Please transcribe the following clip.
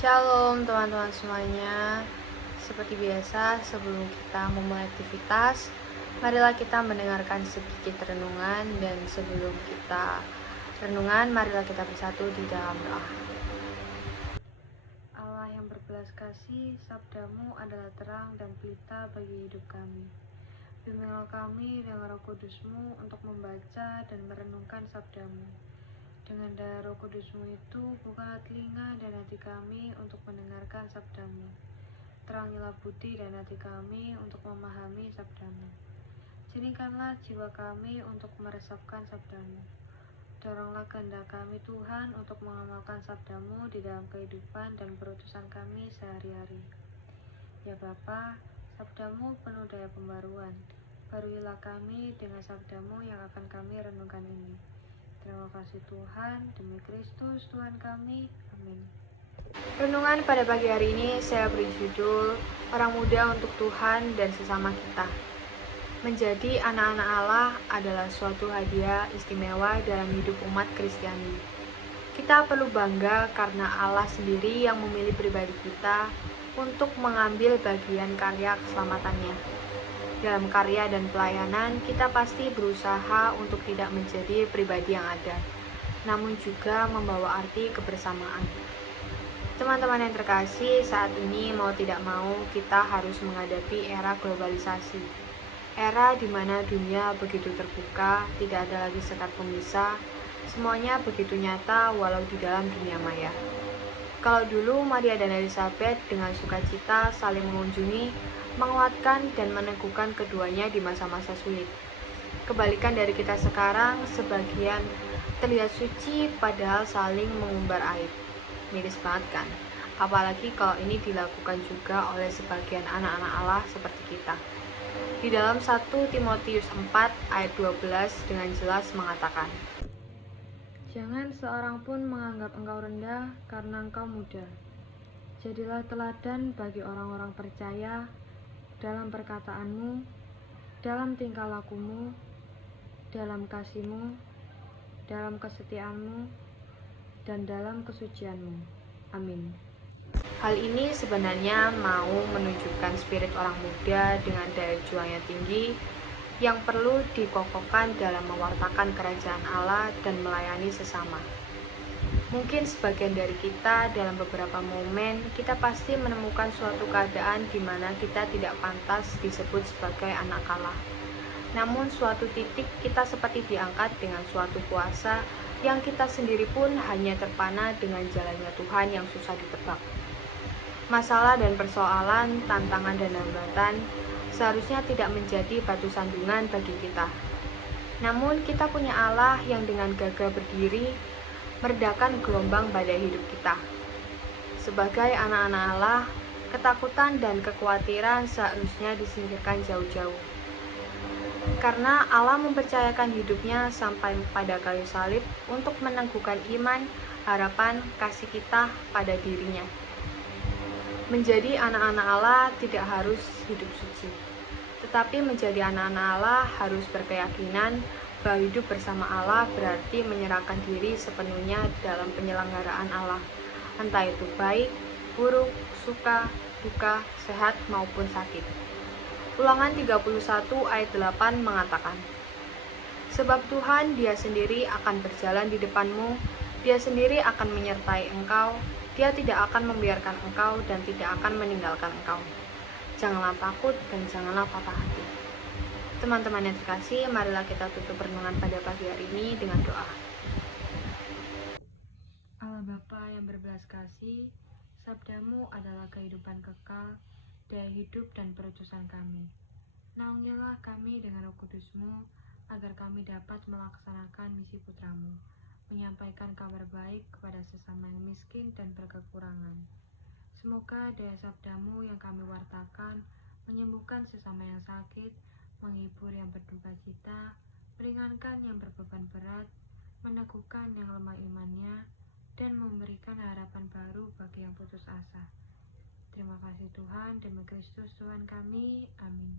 Shalom teman-teman semuanya. Seperti biasa, sebelum kita memulai aktivitas, marilah kita mendengarkan sedikit renungan. Dan sebelum kita renungan, marilah kita bersatu di dalam doa. Allah yang berbelas kasih, sabdamu adalah terang dan pelita bagi hidup kami. Bimbinglah kami dengan Roh Kudus-Mu untuk membaca dan merenungkan sabdamu. Dengan darah Roh Kudus-Mu itu, bukalah telinga dan hati kami untuk mendengarkan sabdamu. Terangilah budi dan hati kami untuk memahami sabdamu. Jeningkanlah jiwa kami untuk meresapkan sabdamu. Doronglah kehendak kami Tuhan untuk mengamalkan sabdamu di dalam kehidupan dan perutusan kami sehari-hari. Ya Bapa, sabdamu penuh daya pembaruan. Baruilah kami dengan sabdamu yang akan kami renungkan ini. Terima kasih Tuhan, demi Kristus Tuhan kami. Amin. Renungan pada pagi hari ini saya beri judul Orang Muda untuk Tuhan dan Sesama Kita. Menjadi anak-anak Allah adalah suatu hadiah istimewa dalam hidup umat Kristiani. Kita perlu bangga karena Allah sendiri yang memilih pribadi kita untuk mengambil bagian karya keselamatannya. Dalam karya dan pelayanan, kita pasti berusaha untuk tidak menjadi pribadi yang ada, namun juga membawa arti kebersamaan. Teman-teman yang terkasih, saat ini mau tidak mau kita harus menghadapi era globalisasi. Era di mana dunia begitu terbuka, tidak ada lagi sekat pemisah, semuanya begitu nyata walau di dalam dunia maya. Kalau dulu Maria dan Elizabeth dengan sukacita saling mengunjungi, menguatkan dan meneguhkan keduanya di masa-masa sulit. Kebalikan dari kita sekarang, sebagian terlihat suci padahal saling mengumbar aib. Miris banget kan? Apalagi kalau ini dilakukan juga oleh sebagian anak-anak Allah seperti kita. Di dalam 1 Timotius 4 ayat 12 dengan jelas mengatakan, "Jangan seorang pun menganggap engkau rendah karena engkau muda. Jadilah teladan bagi orang-orang percaya dalam perkataanmu, dalam tingkah lakumu, dalam kasihmu, dalam kesetiaanmu, dan dalam kesucianmu." Amin. Hal ini sebenarnya mau menunjukkan spirit orang muda dengan daya juang yang tinggi yang perlu dikokohkan dalam mewartakan kerajaan Allah dan melayani sesama. Mungkin sebagian dari kita dalam beberapa momen kita pasti menemukan suatu keadaan di mana kita tidak pantas disebut sebagai anak Allah. Namun suatu titik kita seperti diangkat dengan suatu kuasa yang kita sendiri pun hanya terpana dengan jalannya Tuhan yang susah ditebak. Masalah dan persoalan, tantangan dan hambatan seharusnya tidak menjadi batu sandungan bagi kita. Namun kita punya Allah yang dengan gagah berdiri meredakan gelombang badai hidup kita. Sebagai anak-anak Allah, ketakutan dan kekhawatiran seharusnya disingkirkan jauh-jauh. Karena Allah mempercayakan hidupnya sampai pada kayu salib untuk meneguhkan iman, harapan, kasih kita pada dirinya. Menjadi anak-anak Allah tidak harus hidup suci, tetapi menjadi anak-anak Allah harus berkeyakinan bahwa hidup bersama Allah berarti menyerahkan diri sepenuhnya dalam penyelenggaraan Allah, entah itu baik, buruk, suka, duka, sehat maupun sakit. Ulangan 31 ayat 8 mengatakan, "Sebab Tuhan Dia sendiri akan berjalan di depanmu, Dia sendiri akan menyertai engkau, Dia tidak akan membiarkan engkau dan tidak akan meninggalkan engkau. Janganlah takut dan janganlah patah hati." Teman-teman yang terkasih, marilah kita tutup renungan pada pagi hari ini dengan doa. Allah Bapa yang berbelas kasih, sabdamu adalah kehidupan kekal, daya hidup dan perutusan kami. Naungilah kami dengan Roh Kudus-Mu, agar kami dapat melaksanakan misi putramu, menyampaikan kabar baik kepada sesama yang miskin dan berkekurangan. Semoga daya sabdamu yang kami wartakan menyembuhkan sesama yang sakit, menghibur yang berduka cita, meringankan yang berbeban berat, meneguhkan yang lemah imannya, dan memberikan harapan baru bagi yang putus asa. Terima kasih Tuhan, demi Kristus Tuhan kami. Amin.